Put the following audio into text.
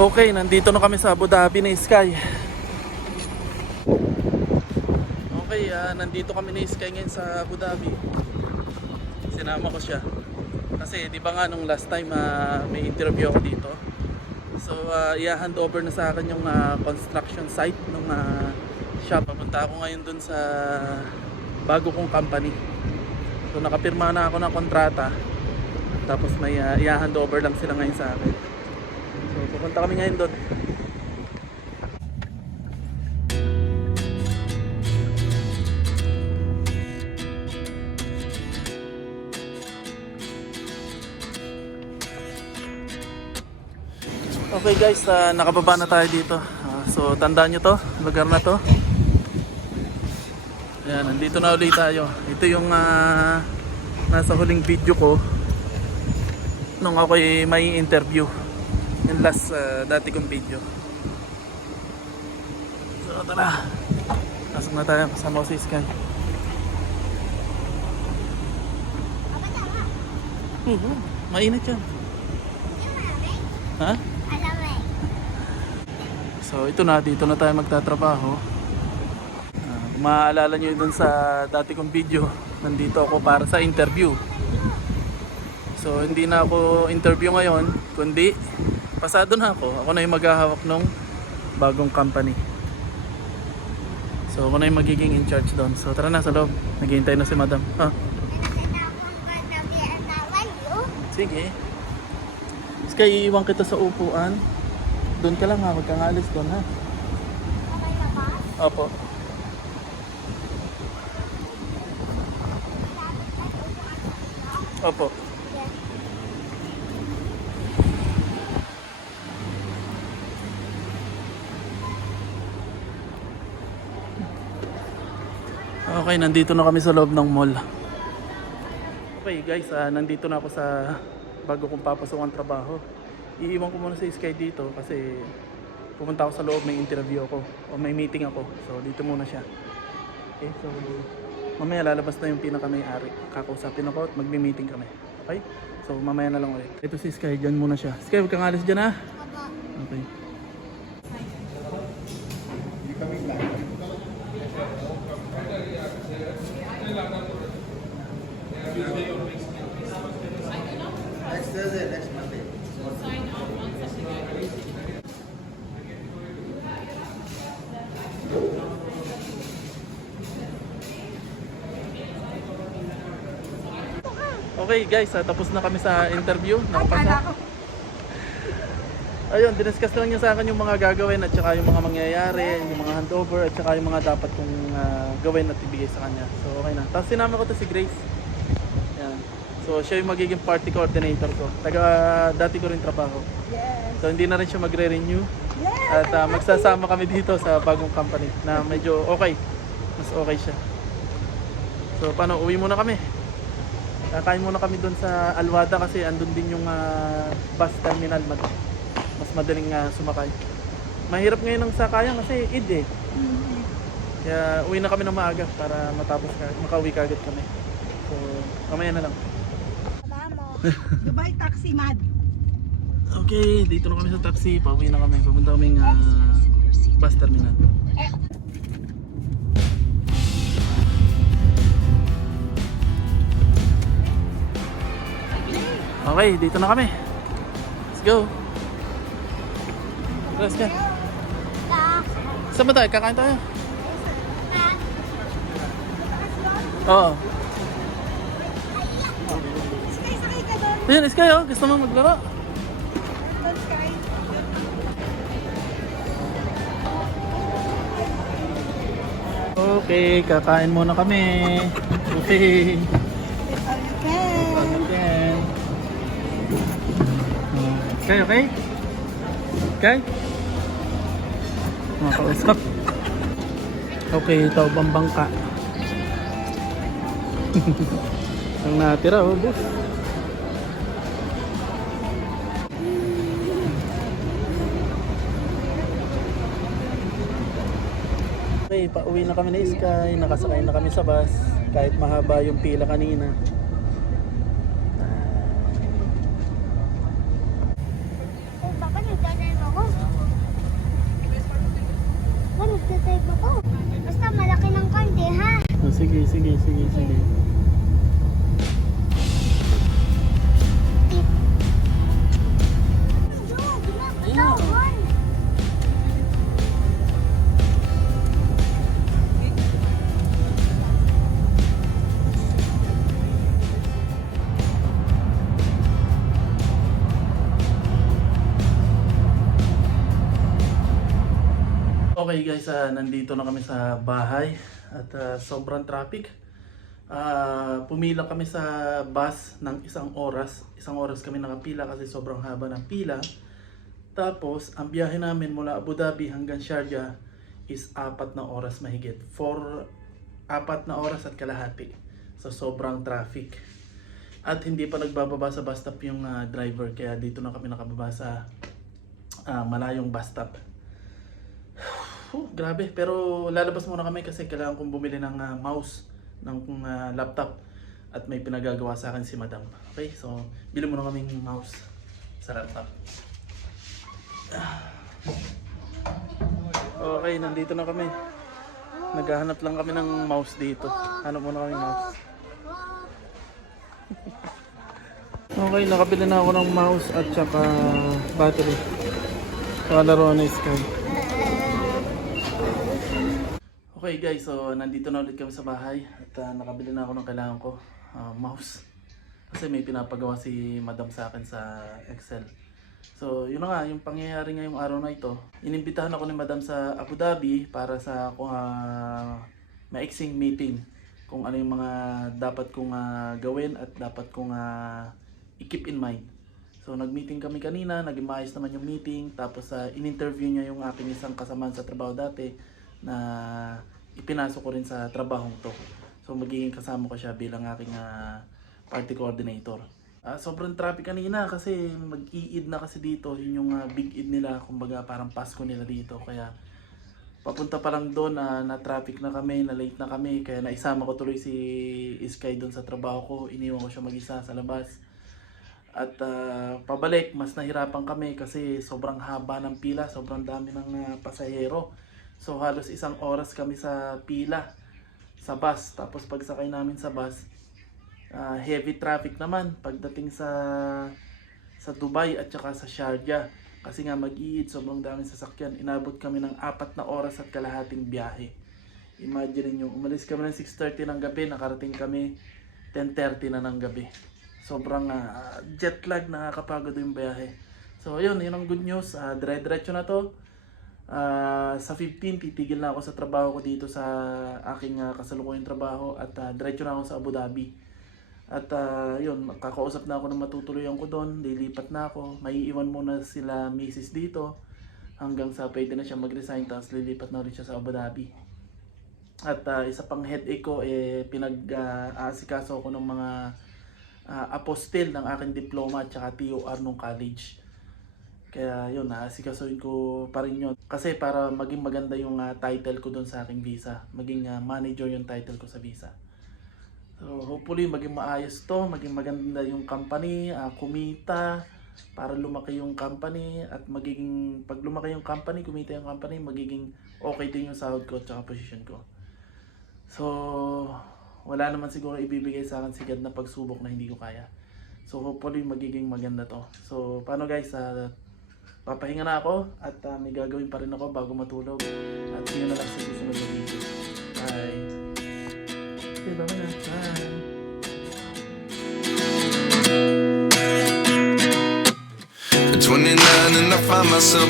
Okay, nandito na kami sa Abu Dhabi na Sky. Okay, nandito kami na Sky ngayon sa Abu Dhabi. Sinama ko siya. Kasi di ba nga nung last time may interview ako dito. So i-hand over na sa akin yung construction site ng shop. Papunta ako ngayon dun sa bago kong company. So nakapirma na ako ng kontrata. Tapos may i-hand over lang sila ngayon sa akin. So pupunta kami ngayon doon. Okay guys, nakababa na tayo dito. So tandaan nyo to, lugar na to. Ayan, nandito na ulit tayo. Ito yung nasa huling video ko nung ako may interview. Yung last dati kong video. So tara, pasok na tayo kasama ko si Sky. Mainit yan. Ha? So ito na, dito na tayo magtatrabaho. Kung maaalala nyo dun sa dati kong video, nandito ako para sa interview. So hindi na ako interview ngayon, kundi pasado na ako. Ako na yung maghahawak ng bagong company. So ako na yung magiging in charge doon. So tara na sa loob, naghihintay na si madam. Sige. Sky, iiwan kita sa upuan. Doon ka lang ha, huwag kang alis doon ha. Okay na ba? Opo. Opo. Okay, nandito na kami sa loob ng mall. Okay guys, nandito na ako sa bago kong papasok ang trabaho. Iiwan ko muna si Sky dito kasi pupunta ako sa loob, may interview ako o may meeting ako. So dito muna siya. Okay, so mamaya lalabas na yung pinaka-may-ari. Kakausapin ako at magmi-meeting kami. Okay? So mamaya na lang ulit. Ito si Sky, dyan muna siya. Sky, huwag kang alis dyan ha. Okay. Next Thursday, next Monday. Okay guys, tapos na kami sa interview. Nakapasa. Ayun, diniscuss lang niya sa akin yung mga gagawin at saka yung mga mangyayari, yung mga handover at saka yung mga dapat kong gawin at ibigay sa kanya. So okay na. Tapos sinama ko to si Grace. Yan. So siya yung magiging party coordinator ko. Dati ko rin trabaho. Yes. So hindi na rin siya magre-renew. Yes. At magsasama kami dito sa bagong company na medyo okay. Mas okay siya. So paano, uwi muna kami. Kakain muna kami doon sa Alwada kasi andun din yung bus terminal. Mas madaling sumakay. Mahirap ngayon ang sakayan kasi Eid eh. Kaya uwi na kami ng maaga para makauwi kagad kami. So mamaya na lang. Mamo. Dubai taxi mad. Okay, dito na kami sa taxi. Pauwi na kami. Papunta kaming bus terminal. Okay, dito na kami. Let's go. Let's go. Saan ba tayo? Kakain tayo? Oo. Sakay ka doon. Ayan, Sky oh. Gusto mo maglaro? Doon, Sky. Okay, kakain muna kami. Okay. Okay. Okay, okay? Okay? Makausap. Okay, ito bang bangka. Ang natira, oh, boss. Okay, pauwi na kami na Sky. Nakasakay na kami sa bus. Kahit mahaba yung pila kanina. Papa, nagdadaan ako. magta-type ako. Basta malaki ng konti, ha? Oh, sige. Ginagatawan. Okay guys, nandito na kami sa bahay at sobrang traffic. Pumila kami sa bus ng isang oras. Isang oras kami nakapila kasi sobrang haba ng pila. Tapos, ang biyahe namin mula Abu Dhabi hanggang Sharjah is 4 na oras mahigit. 4 na oras at kalahati. So, sobrang traffic. At hindi pa nagbababa sa bus stop yung driver. Kaya dito na kami nakababa sa malayong bus stop. Grabe, pero lalabas muna kami kasi kailangan kong bumili ng mouse ng laptop at may pinagagawa sa akin si madam. Okay, so bili muna kaming mouse sa laptop. Okay, nandito na kami. Naghahanap lang kami ng mouse dito. Hanap muna kami mouse. Okay, nakabili na ako ng mouse at saka battery. Kalaro na Sky. Okay guys, so nandito na ulit kami sa bahay at nakabili na ako ng kailangan ko, mouse. Kasi may pinapagawa si madam sa akin sa Excel. So yun na nga, yung pangyayari ngayong araw na ito. Inimbitahan ako ni madam sa Abu Dhabi para sa maiksing meeting. Kung ano yung mga dapat kong gawin at dapat kong i-keep in mind. So nag-meeting kami kanina, naging maayos naman yung meeting. Tapos in-interview niya yung aking isang kasamaan sa trabaho dati na ipinasok ko rin sa trabahong to. So magiging kasama ko siya bilang aking party coordinator. Sobrang traffic kanina kasi mag-i-Eid na kasi dito. Yun yung big Eid nila, kumbaga parang Pasko nila dito. Kaya papunta pa lang doon na traffic na kami, na late na kami. Kaya naisama ko tuloy si Sky doon sa trabaho ko. Iniwan ko siya mag-isa sa labas. At pabalik, mas nahirapan kami kasi sobrang haba ng pila, sobrang dami ng pasahero. So halos 1 oras kami sa pila sa bus. Tapos pagsakay namin sa bus, heavy traffic naman pagdating sa Dubai at saka sa Sharjah. Kasi nga mag-i-Eid, sobrang daming sasakyan. Inabot kami ng 4 na oras at kalahating biyahe. Imagine niyo, umalis kami ng 6:30 ng gabi, nakarating kami 10:30 na ng gabi. Sobrang jet lag, nakakapagod yung biyahe. So yun ang good news. Dire-diretso na to. Sa 15, titigil na ako sa trabaho ko dito sa aking kasalukuyang trabaho at diretso na ako sa Abu Dhabi. At yun, kakausap na ako ng matutuluyan ko doon, lilipat na ako. Maiiwan muna sila misis dito hanggang sa pwede na siya mag-resign, tapos lilipat na ulit siya sa Abu Dhabi. At isa pang headache ko, pinag-aasikaso ako ng mga apostil ng aking diploma at saka TOR nung college. Kaya yun, asikasuhin ko pa rin yun. Kasi para maging maganda yung title ko doon sa aking visa. Maging manager yung title ko sa visa. So hopefully maging maayos to, maging maganda yung company, kumita, para lumaki yung company. At magiging, pag lumaki yung company, kumita yung company, magiging okay din yung sahod ko at saka position ko. So wala naman siguro ibibigay sa akin si God na pagsubok na hindi ko kaya. So hopefully magiging maganda to. So paano guys, papahinga na ako at may gagawin pa rin ako bago matulog. At see you na lang sa susunod na video. Bye! Okay, bye na. Bye! 29 and I find myself